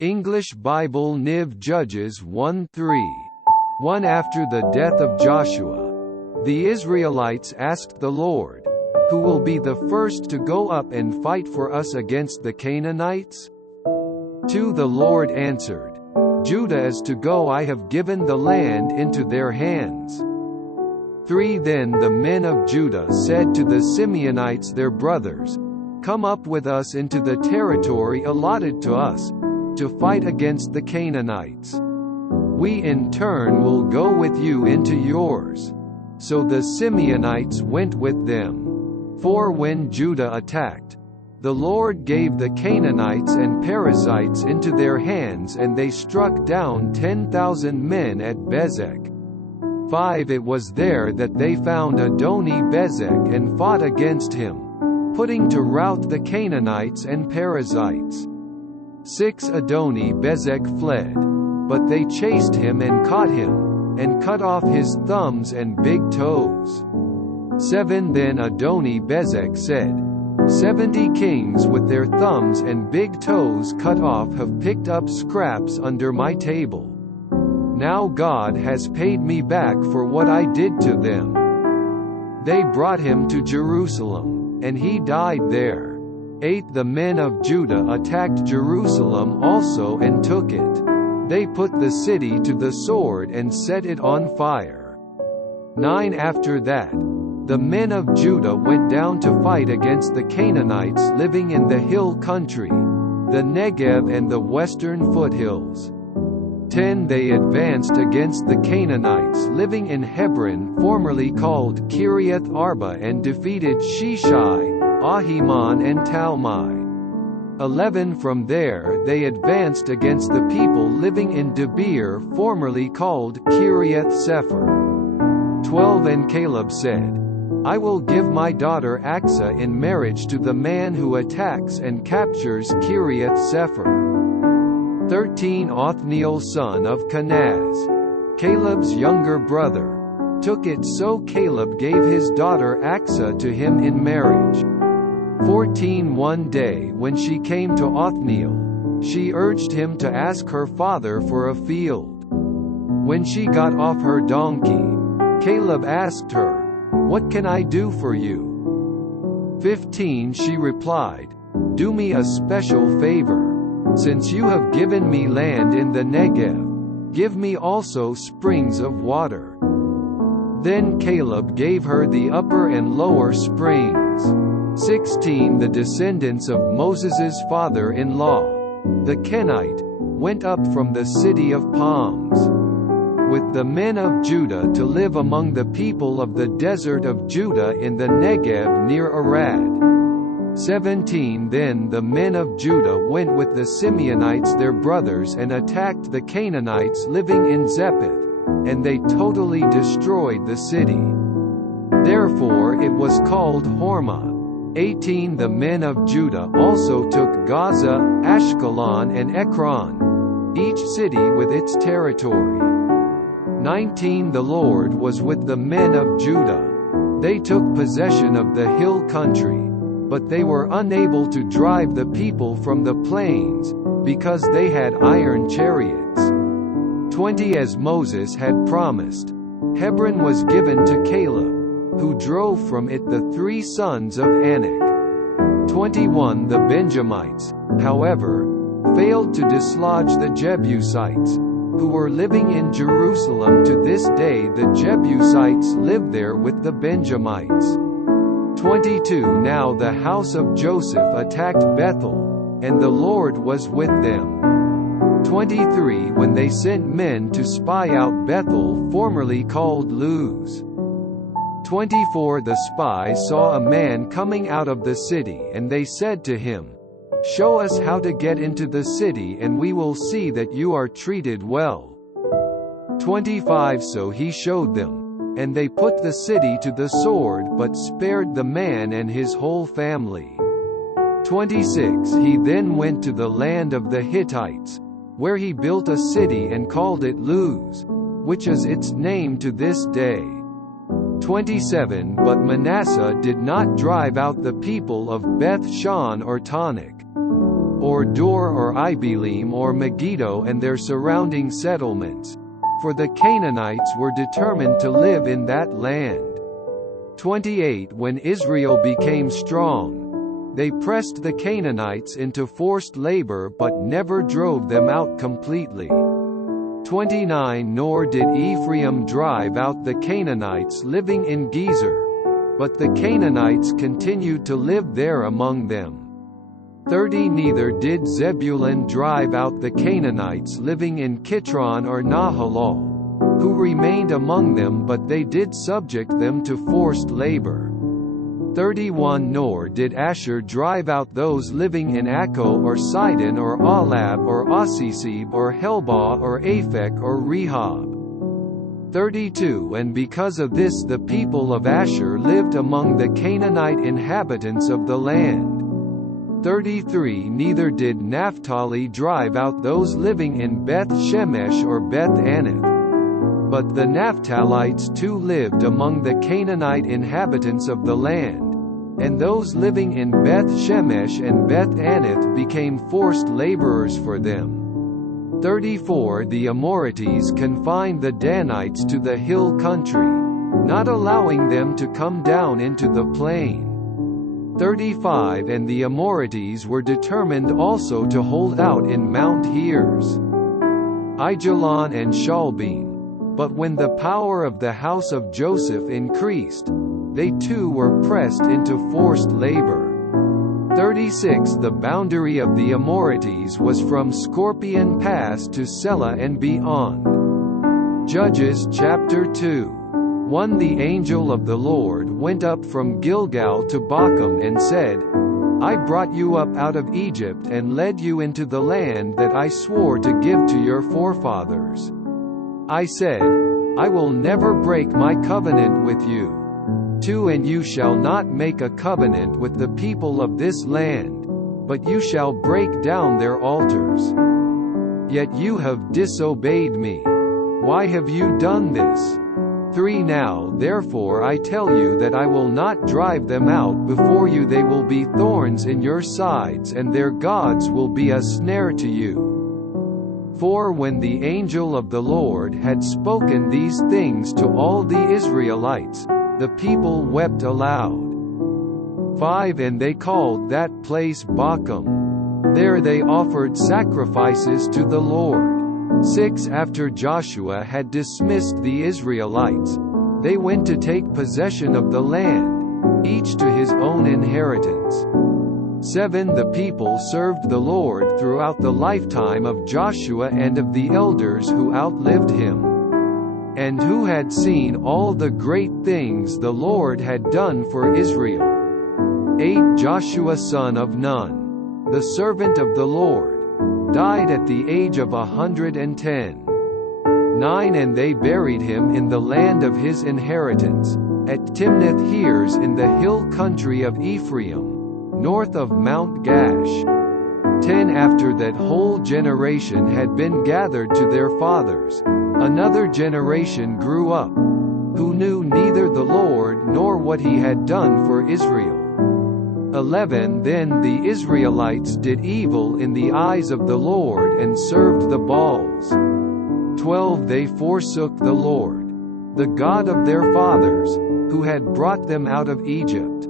English Bible NIV Judges 1:3. 1 After the death of Joshua, the Israelites asked the Lord, "Who will be the first to go up and fight for us against the Canaanites?" 2 The Lord answered, "Judah is to go, I have given the land into their hands." 3 Then the men of Judah said to the Simeonites their brothers, "Come up with us into the territory allotted to us, to fight against the Canaanites. We in turn will go with you into yours." So the Simeonites went with them. 4 When Judah attacked, the Lord gave the Canaanites and Perizzites into their hands, and they struck down 10,000 men at Bezek. 5 It was there that they found Adoni-Bezek and fought against him, putting to rout the Canaanites and Perizzites. 6 Adoni-Bezek fled, but they chased him and caught him, and cut off his thumbs and big toes. 7 Then Adoni-Bezek said, 70 kings with their thumbs and big toes cut off have picked up scraps under my table. Now God has paid me back for what I did to them. They brought him to Jerusalem, and he died there. 8 The men of Judah attacked Jerusalem also and took it. They put the city to the sword and set it on fire. 9 After that, the men of Judah went down to fight against the Canaanites living in the hill country, the Negev and the western foothills. 10 They advanced against the Canaanites living in Hebron, formerly called Kiriath Arba, and defeated Sheshai, Ahiman and Talmai. 11 From there they advanced against the people living in Debir, formerly called Kiriath Sepher. 12 And Caleb said, "I will give my daughter Aksa in marriage to the man who attacks and captures Kiriath Sepher." 13 Othniel son of Kenaz, Caleb's younger brother, took it, so Caleb gave his daughter Aksa to him in marriage. 14 One day when she came to Othniel, she urged him to ask her father for a field. When she got off her donkey, Caleb asked her, "What can I do for you?" 15 She replied, "Do me a special favor. Since you have given me land in the Negev, give me also springs of water." Then Caleb gave her the upper and lower springs. 16 The descendants of Moses's father-in-law, the Kenite, went up from the city of palms, with the men of Judah to live among the people of the desert of Judah in the Negev near Arad. 17 Then the men of Judah went with the Simeonites their brothers and attacked the Canaanites living in Zepheth, and they totally destroyed the city. Therefore it was called Hormah. 18 The men of Judah also took Gaza, Ashkelon and Ekron, each city with its territory. 19 The Lord was with the men of Judah. They took possession of the hill country, but they were unable to drive the people from the plains, because they had iron chariots. 20 As Moses had promised, Hebron was given to Caleb, who drove from it the 3 sons of Anak. 21 The Benjamites, however, failed to dislodge the Jebusites, who were living in Jerusalem to this day. The Jebusites lived there with the Benjamites. 22 Now the house of Joseph attacked Bethel, and the Lord was with them. 23 When they sent men to spy out Bethel, formerly called Luz. 24 The spies saw a man coming out of the city, and they said to him, "Show us how to get into the city, and we will see that you are treated well." 25 So he showed them, and they put the city to the sword, but spared the man and his whole family. 26 He then went to the land of the Hittites, where he built a city and called it Luz, which is its name to this day. 27 But Manasseh did not drive out the people of Beth Shan or Tanakh. or Dor or Ibelim or Megiddo and their surrounding settlements, for the Canaanites were determined to live in that land. 28 When Israel became strong, they pressed the Canaanites into forced labor but never drove them out completely. 29 Nor did Ephraim drive out the Canaanites living in Gezer, but the Canaanites continued to live there among them. 30 Neither did Zebulun drive out the Canaanites living in Kitron or Nahalal, who remained among them, but they did subject them to forced labor. 31 Nor did Asher drive out those living in Akko or Sidon or Alab or Asisib or Helbah or Aphek or Rehob. 32 And because of this the people of Asher lived among the Canaanite inhabitants of the land. 33 Neither did Naphtali drive out those living in Beth Shemesh or Beth Anath, but the Naphtalites too lived among the Canaanite inhabitants of the land, and those living in Beth Shemesh and Beth Anath became forced laborers for them. 34 The Amorites confined the Danites to the hill country, not allowing them to come down into the plain. 35 And the Amorites were determined also to hold out in Mount Heres, Aijalon and Shalbim. But when the power of the house of Joseph increased, they too were pressed into forced labor. 36 The boundary of the Amorites was from Scorpion Pass to Selah and beyond. Judges chapter 2. 1 The angel of the Lord went up from Gilgal to Bochum and said, I brought you up out of Egypt and led you into the land that I swore to give to your forefathers. I said, I will never break my covenant with you. 2 And you shall not make a covenant with the people of this land, but you shall break down their altars. Yet you have disobeyed me. Why have you done this? 3 Now therefore I tell you that I will not drive them out before you. They will be thorns in your sides and their gods will be a snare to you. 4 When the angel of the Lord had spoken these things to all the Israelites, the people wept aloud. 5 And they called that place Bochum. There they offered sacrifices to the Lord. 6 After Joshua had dismissed the Israelites, they went to take possession of the land, each to his own inheritance. 7 The people served the Lord throughout the lifetime of Joshua and of the elders who outlived him, and who had seen all the great things the Lord had done for Israel. 8 Joshua son of Nun, the servant of the Lord, died at the age of 110. 9 And they buried him in the land of his inheritance, at Timnath Heres in the hill country of Ephraim, north of Mount Gash. 10 After that whole generation had been gathered to their fathers, another generation grew up, who knew neither the Lord nor what he had done for Israel. 11 Then the Israelites did evil in the eyes of the Lord and served the Baals. 12 They forsook the Lord, the God of their fathers, who had brought them out of Egypt.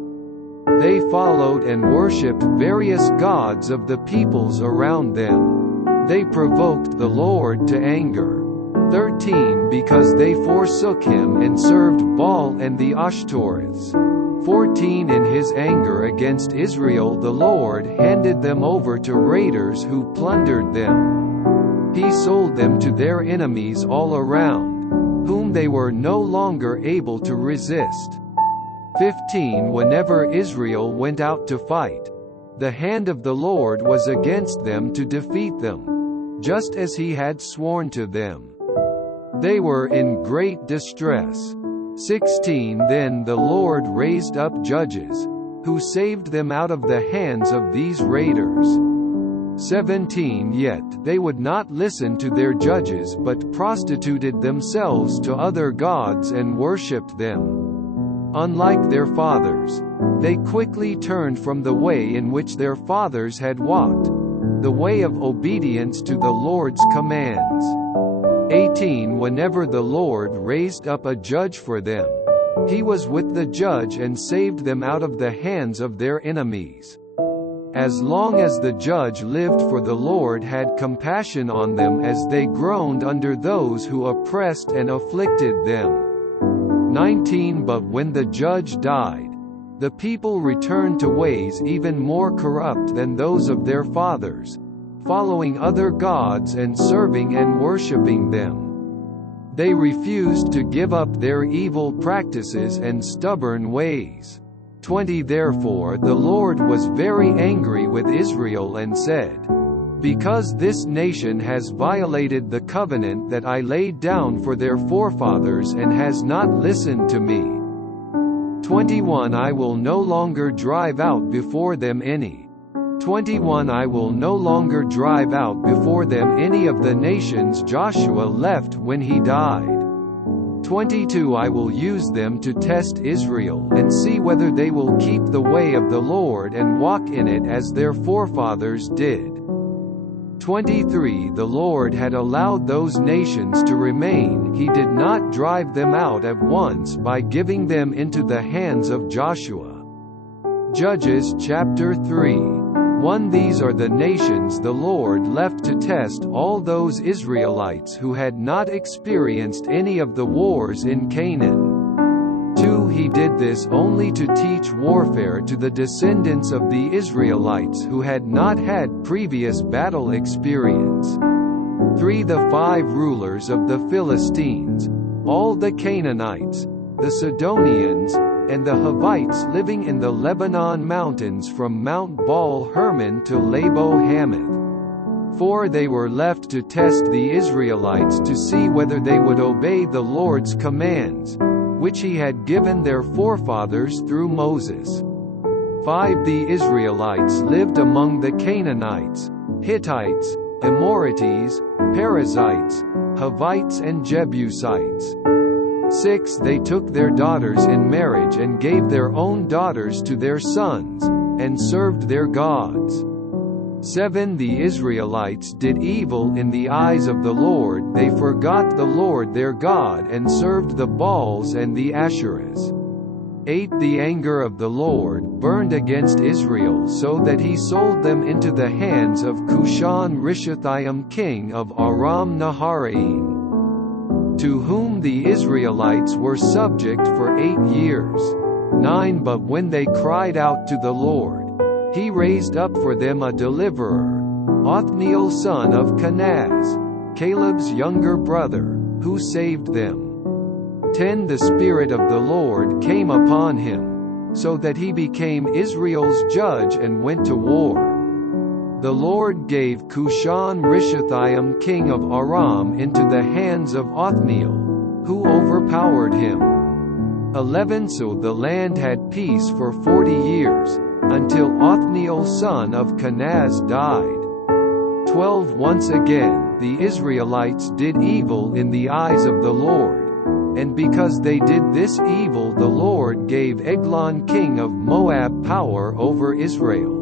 They followed and worshipped various gods of the peoples around them. They provoked the Lord to anger. 13 Because they forsook him and served Baal and the Ashtoreths. 14 In his anger against Israel the Lord handed them over to raiders who plundered them. He sold them to their enemies all around, whom they were no longer able to resist. 15 Whenever Israel went out to fight, the hand of the Lord was against them to defeat them, just as he had sworn to them. They were in great distress. 16 Then the Lord raised up judges, who saved them out of the hands of these raiders. 17 Yet they would not listen to their judges but prostituted themselves to other gods and worshipped them. Unlike their fathers, they quickly turned from the way in which their fathers had walked, the way of obedience to the Lord's commands. 18 Whenever the Lord raised up a judge for them, he was with the judge and saved them out of the hands of their enemies. As long as the judge lived, for the Lord had compassion on them as they groaned under those who oppressed and afflicted them. 19 But when the judge died, the people returned to ways even more corrupt than those of their fathers, following other gods and serving and worshipping them. They refused to give up their evil practices and stubborn ways. 20 Therefore the Lord was very angry with Israel and said, Because this nation has violated the covenant that I laid down for their forefathers and has not listened to me. 21 I will no longer drive out before them any. 21 I will no longer drive out before them any of the nations Joshua left when he died. 22 I will use them to test Israel and see whether they will keep the way of the Lord and walk in it as their forefathers did. 23 The Lord had allowed those nations to remain, he did not drive them out at once by giving them into the hands of Joshua. Judges chapter 3. 1 These are the nations the Lord left to test all those Israelites who had not experienced any of the wars in Canaan. 2 He did this only to teach warfare to the descendants of the Israelites who had not had previous battle experience. 3 The 5 rulers of the Philistines, all the Canaanites, the Sidonians, and the Hivites living in the Lebanon mountains from Mount Baal Hermon to Labo Hamath. 4 They were left to test the Israelites to see whether they would obey the Lord's commands, which he had given their forefathers through Moses. 5 The Israelites lived among the Canaanites, Hittites, Amorites, Perizzites, Hivites and Jebusites. 6 They took their daughters in marriage and gave their own daughters to their sons, and served their gods. 7 The Israelites did evil in the eyes of the Lord, they forgot the Lord their God and served the Baals and the Asherahs. 8 The anger of the Lord burned against Israel so that he sold them into the hands of Cushan-Rishathaim king of Aram Naharaim, to whom the Israelites were subject for 8 years. 9 But when they cried out to the Lord, he raised up for them a deliverer, Othniel son of Kenaz, Caleb's younger brother, who saved them. 10 The Spirit of the Lord came upon him, so that he became Israel's judge and went to war. The Lord gave Cushan-Rishathaim king of Aram into the hands of Othniel, who overpowered him. 11 So the land had peace for 40 years, until Othniel son of Kenaz died. 12 Once again the Israelites did evil in the eyes of the Lord, and because they did this evil the Lord gave Eglon king of Moab power over Israel.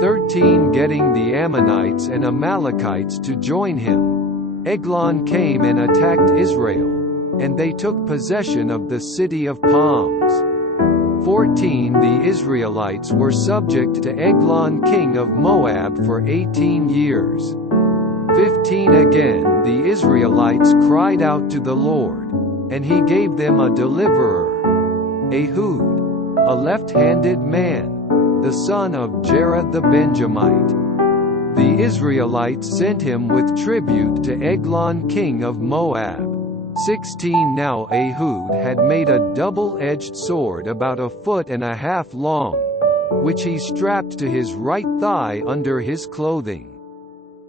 13 Getting the Ammonites and Amalekites to join him, Eglon came and attacked Israel, and they took possession of the city of palms. 14 The Israelites were subject to Eglon king of Moab for 18 years. 15 Again the Israelites cried out to the Lord, and he gave them a deliverer, Ehud, a left-handed man, the son of Jerah the Benjamite. The Israelites sent him with tribute to Eglon king of Moab. 16 Now Ehud had made a double-edged sword about 1.5 feet long, which he strapped to his right thigh under his clothing.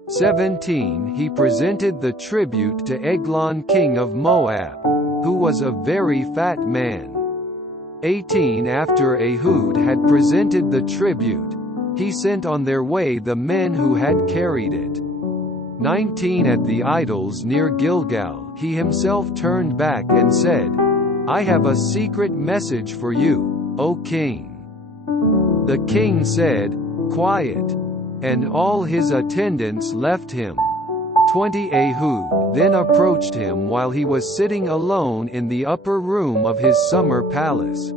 17 He presented the tribute to Eglon king of Moab, who was a very fat man. 18 After Ehud had presented the tribute, he sent on their way the men who had carried it. 19 At the idols near Gilgal he himself turned back and said, I have a secret message for you, O king. The king said, Quiet. and all his attendants left him. 20 Ehud then approached him while he was sitting alone in the upper room of his summer palace,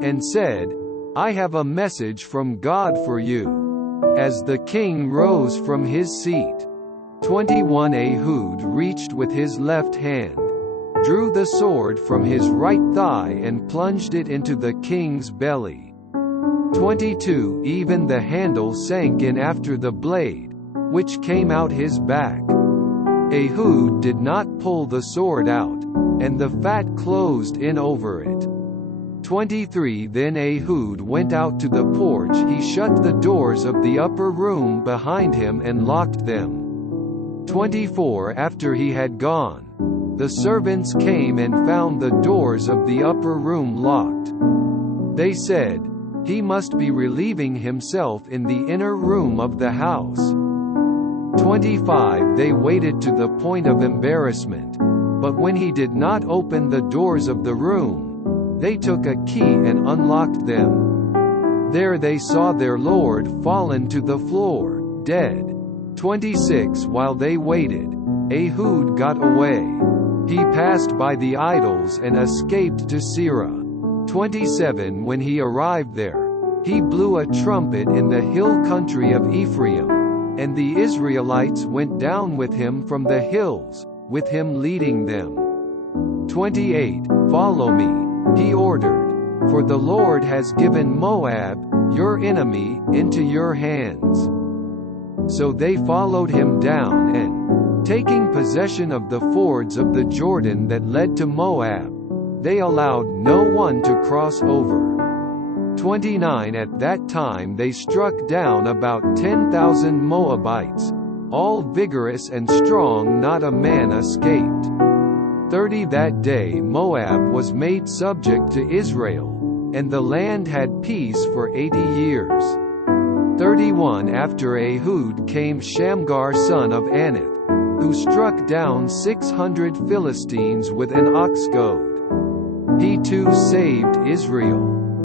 and said, I have a message from God for you. As the king rose from his seat, 21 Ehud reached with his left hand, drew the sword from his right thigh and plunged it into the king's belly. 22 Even the handle sank in after the blade, which came out his back. Ehud did not pull the sword out, and the fat closed in over it. 23 Then Ehud went out to the porch. He shut the doors of the upper room behind him and locked them. 24 After he had gone, the servants came and found the doors of the upper room locked. They said, He must be relieving himself in the inner room of the house. 25 They waited to the point of embarrassment, but when he did not open the doors of the room, they took a key and unlocked them. There they saw their lord fallen to the floor, dead. 26 While they waited, Ehud got away. He passed by the idols and escaped to Seirah. 27 When he arrived there, he blew a trumpet in the hill country of Ephraim, and the Israelites went down with him from the hills, with him leading them. 28 Follow me, he ordered, for the Lord has given Moab, your enemy, into your hands. So they followed him down and, taking possession of the fords of the Jordan that led to Moab, they allowed no one to cross over. 29 At that time they struck down about 10,000 Moabites, all vigorous and strong, not a man escaped. 30 That day Moab was made subject to Israel, and the land had peace for 80 years. 31 After Ehud came Shamgar son of Anath, who struck down 600 Philistines with an ox goad. He too saved Israel.